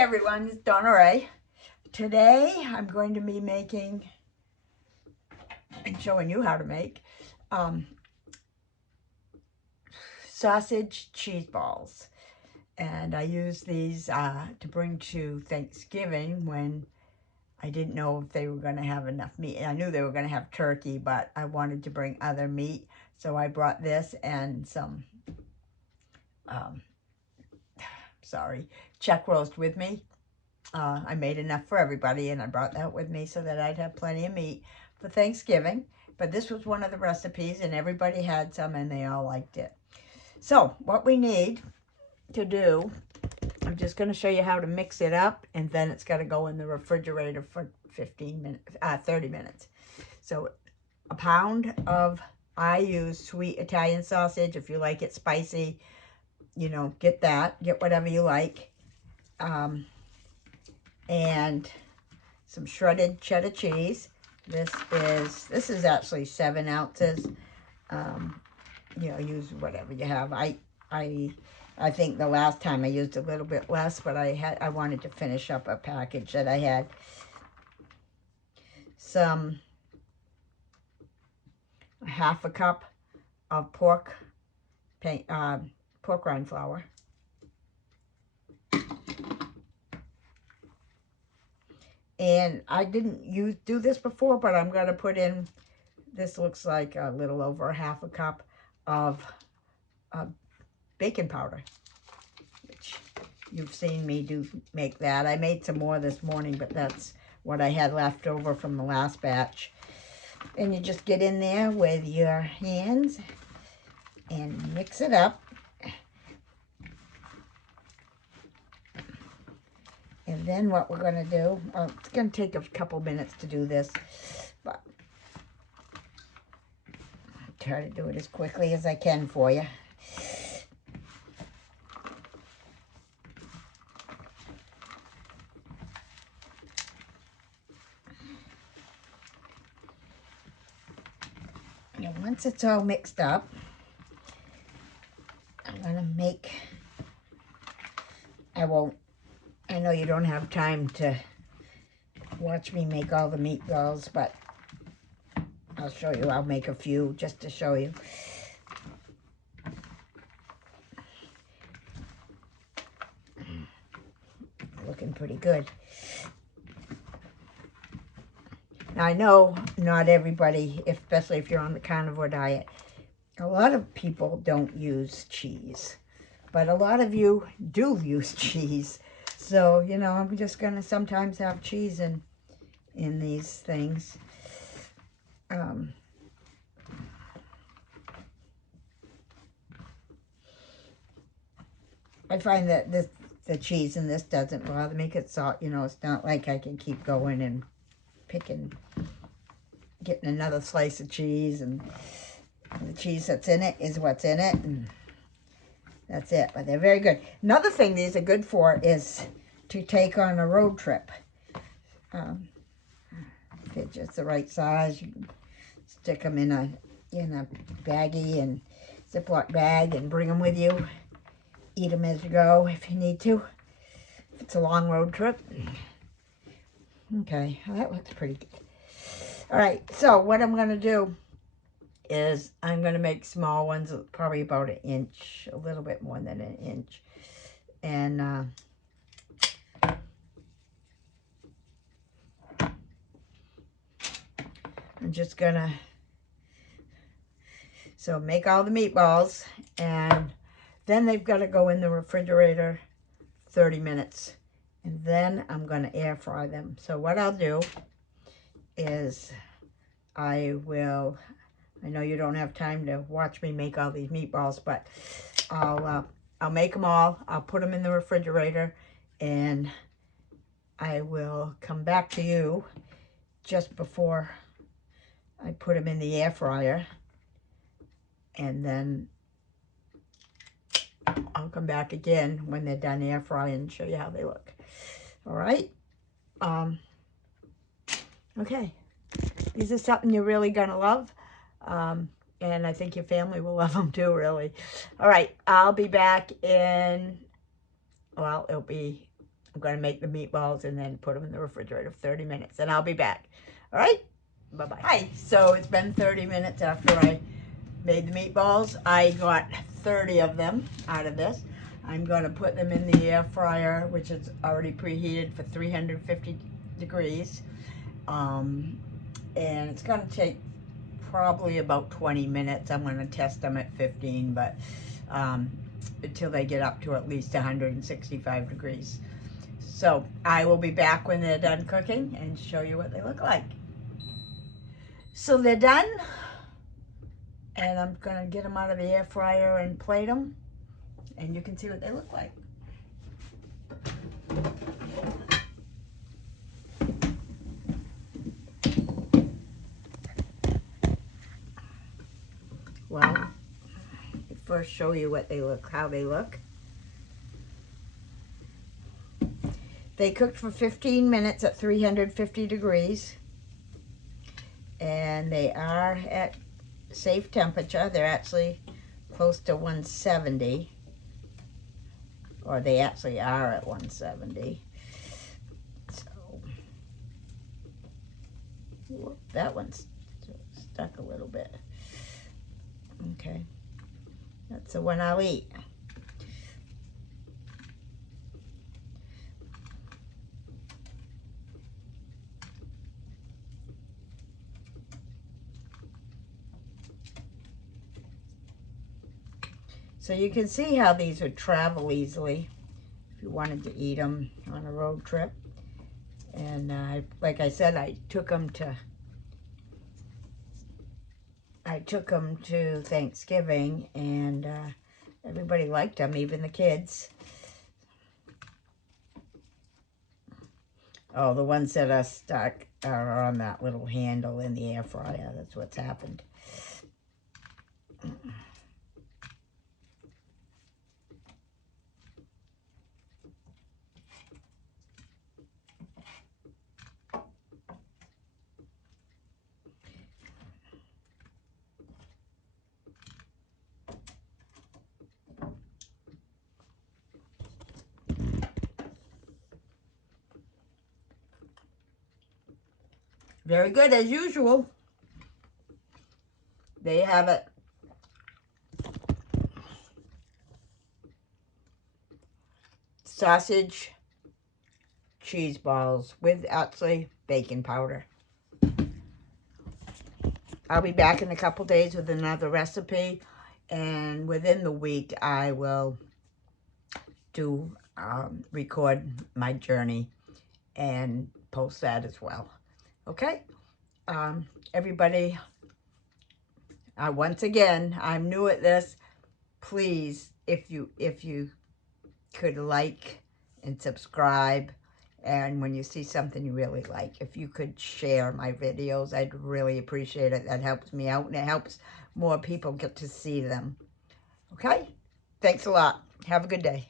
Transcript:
everyone, it's Donna-Rae. Today I'm going to be making and showing you how to make sausage cheese balls. And I use these to bring to Thanksgiving when I didn't know if they were going to have enough meat. I knew they were going to have turkey, but I wanted to bring other meat. So I brought this and some, chuck roast with me. I made enough for everybody, and I brought that with me so that I'd have plenty of meat for Thanksgiving. But this was one of the recipes, and everybody had some, and they all liked it. So what we need to do, I'm just going to show you how to mix it up, and then it's got to go in the refrigerator for 30 minutes. So a pound of, I use sweet Italian sausage. If you like it spicy, you know, get that. Get whatever you like. And some shredded cheddar cheese. This is actually 7 ounces. You know, use whatever you have. I think the last time I used a little bit less, but I wanted to finish up a package that I had. Some half a cup of pork rind flour. And I didn't do this before, but I'm going to put in, this looks like a little over half a cup of baking powder, which you've seen me make that. I made some more this morning, but that's what I had left over from the last batch. And you just get in there with your hands and mix it up. And then what we're going to do, well, it's going to take a couple minutes to do this, but I'll try to do it as quickly as I can for you. And once it's all mixed up, I'm going to make, I know you don't have time to watch me make all the meatballs, but I'll show you. I'll make a few just to show you. Looking pretty good. Now, I know not everybody, especially if you're on the carnivore diet, a lot of people don't use cheese, but a lot of you do use cheese. So, you know, I'm just going to sometimes have cheese in these things. I find that the cheese in this doesn't bother me because, you know, it's not like I can keep going and getting another slice of cheese, and the cheese that's in it is what's in it, and that's it. But they're very good. Another thing these are good for is to take on a road trip. If it's just the right size, you can stick them in a baggie and Ziploc bag and bring them with you. Eat them as you go if you need to. If it's a long road trip. Okay, well, that looks pretty good. All right, so what I'm going to do is I'm going to make small ones, probably about an inch, a little bit more than an inch. And I'm just going to, so make all the meatballs, and then they've got to go in the refrigerator 30 minutes. And then I'm going to air fry them. So what I'll do is I know you don't have time to watch me make all these meatballs, but I'll make them all. I'll put them in the refrigerator, and I will come back to you just before I put them in the air fryer, and then I'll come back again when they're done air frying and show you how they look. All right. Okay. These are something you're really going to love. And I think your family will love them too, really. All right. I'll be back in, well, it'll be I'm going to make the meatballs and then put them in the refrigerator for 30 minutes. And I'll be back. All right? Bye-bye. Hi. So it's been 30 minutes after I made the meatballs. I got 30 of them out of this. I'm going to put them in the air fryer, which is already preheated for 350 degrees. And it's going to take probably about 20 minutes. I'm going to test them at 15, but until they get up to at least 165 degrees. So I will be back when they're done cooking and show you what they look like. So they're done, and I'm going to get them out of the air fryer and plate them, and you can see what they look like. Well, first show you what they look, how they look. They cooked for 15 minutes at 350 degrees, and they are at safe temperature. They're actually close to 170, or they actually are at 170. So, whoop, that one's stuck a little bit. Okay, that's the one I'll eat. So you can see how these would travel easily if you wanted to eat them on a road trip. And like I said, I took them to Thanksgiving, and everybody liked them, even the kids. Oh, the ones that are stuck are on that little handle in the air fryer. That's what's happened. Very good, as usual. There you have it. Sausage cheese balls with actually baking powder. I'll be back in a couple days with another recipe, and within the week I will record my journey and post that as well. Okay, everybody, once again, I'm new at this. Please, if you could like and subscribe, and when you see something you really like, if you could share my videos, I'd really appreciate it. That helps me out, and it helps more people get to see them. Okay, thanks a lot. Have a good day.